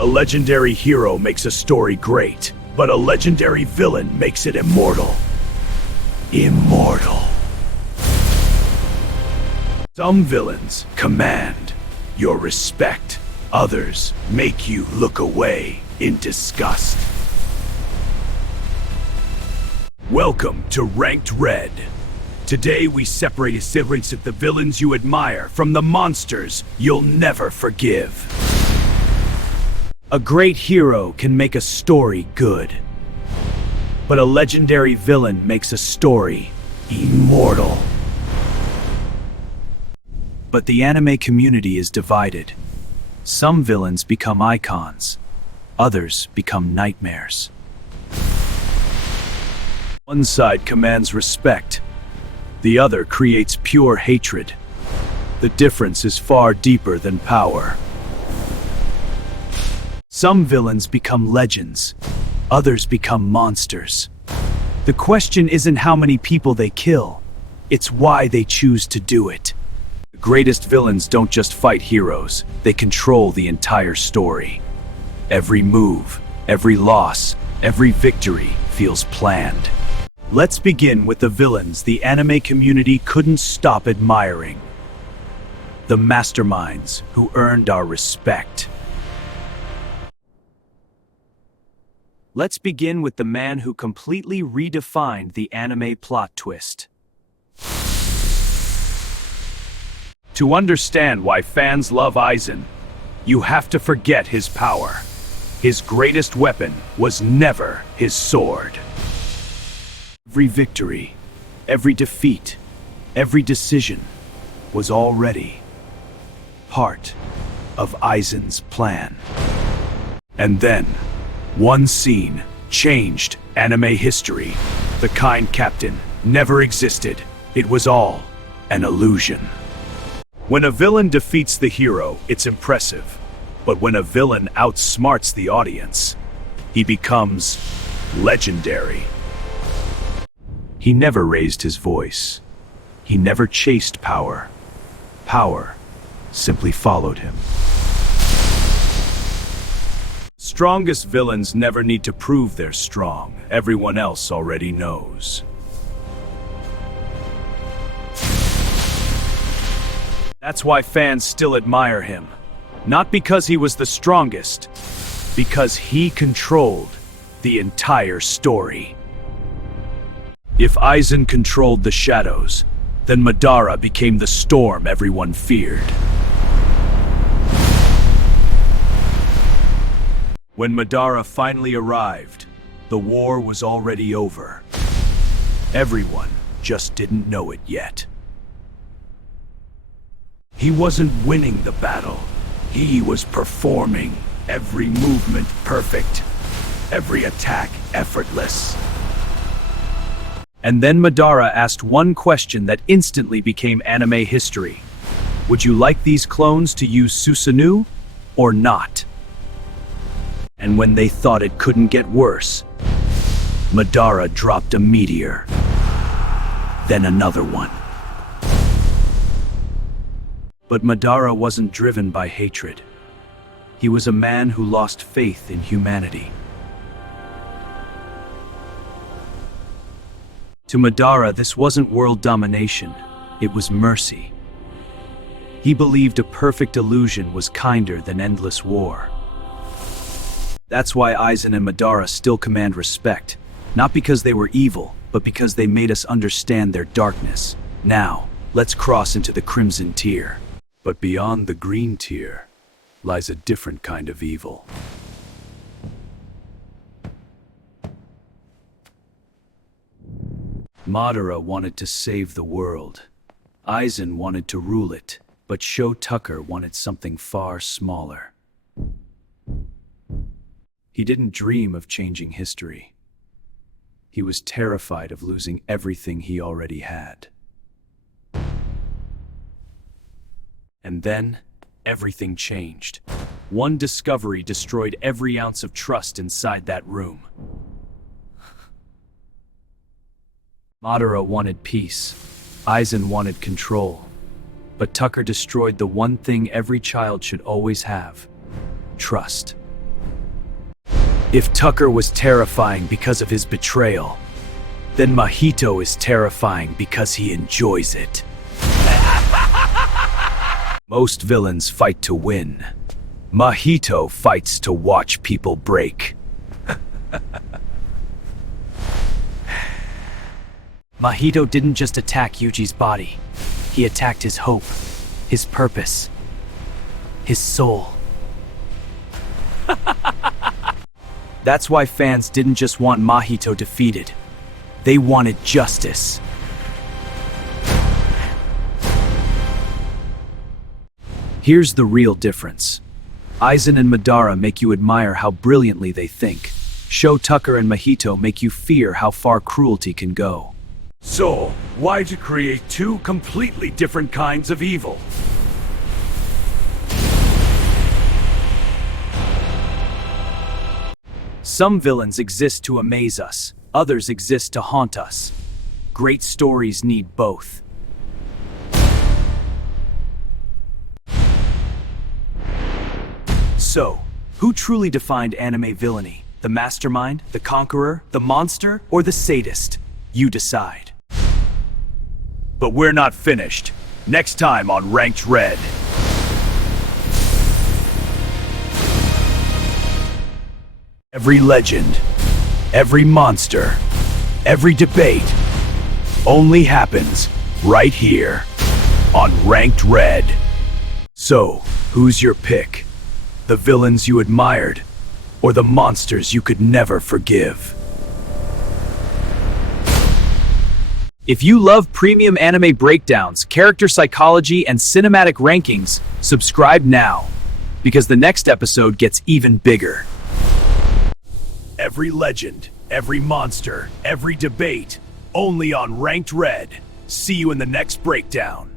A legendary hero makes a story great, but a legendary villain makes it immortal. Immortal. Some villains command your respect. Others make you look away in disgust. Welcome to Ranked Red. Today we separate a series of the villains you admire from the monsters you'll never forgive. A great hero can make a story good, but a legendary villain makes a story immortal. But the anime community is divided. Some villains become icons, others become nightmares. One side commands respect, the other creates pure hatred. The difference is far deeper than power. Some villains become legends, others become monsters. The question isn't how many people they kill, it's why they choose to do it. The greatest villains don't just fight heroes, they control the entire story. Every move, every loss, every victory feels planned. Let's begin with the villains the anime community couldn't stop admiring. The masterminds who earned our respect. Let's begin with the man who completely redefined the anime plot twist. To understand why fans love Aizen, you have to forget his power. His greatest weapon was never his sword. Every victory, every defeat, every decision was already part of Aizen's plan. And then, one scene changed anime history. The kind captain never existed. It was all an illusion. When a villain defeats the hero, it's impressive. But when a villain outsmarts the audience, he becomes legendary. He never raised his voice. He never chased power. Power simply followed him. Strongest villains never need to prove they're strong. Everyone else already knows. That's why fans still admire him. Not because he was the strongest, because he controlled the entire story. If Aizen controlled the shadows, then Madara became the storm everyone feared. When Madara finally arrived, the war was already over. Everyone just didn't know it yet. He wasn't winning the battle. He was performing. Every movement perfect. Every attack effortless. And then Madara asked one question that instantly became anime history. Would you like these clones to use Susanoo or not? And when they thought it couldn't get worse, Madara dropped a meteor. Then another one. But Madara wasn't driven by hatred. He was a man who lost faith in humanity. To Madara, this wasn't world domination, it was mercy. He believed a perfect illusion was kinder than endless war. That's why Aizen and Madara still command respect, not because they were evil, but because they made us understand their darkness. Now, let's cross into the crimson tier. But beyond the green tier lies a different kind of evil. Madara wanted to save the world. Aizen wanted to rule it, but Shou Tucker wanted something far smaller. He didn't dream of changing history. He was terrified of losing everything he already had. And then, everything changed. One discovery destroyed every ounce of trust inside that room. Madara wanted peace. Aizen wanted control. But Tucker destroyed the one thing every child should always have: trust. If Tucker was terrifying because of his betrayal, then Mahito is terrifying because he enjoys it. Most villains fight to win. Mahito fights to watch people break. Mahito didn't just attack Yuji's body. He attacked his hope, his purpose, his soul. That's why fans didn't just want Mahito defeated. They wanted justice. Here's the real difference. Aizen and Madara make you admire how brilliantly they think. Shou Tucker and Mahito make you fear how far cruelty can go. So, why to create two completely different kinds of evil? Some villains exist to amaze us, others exist to haunt us. Great stories need both. So, who truly defined anime villainy? The mastermind, the conqueror, the monster, or the sadist? You decide. But we're not finished. Next time on Ranked Red. Every legend, every monster, every debate only happens right here on Ranked Red. So, who's your pick? The villains you admired, or the monsters you could never forgive? If you love premium anime breakdowns, character psychology, and cinematic rankings, subscribe now, because the next episode gets even bigger. Every legend, every monster, every debate, only on Ranked Red. See you in the next breakdown.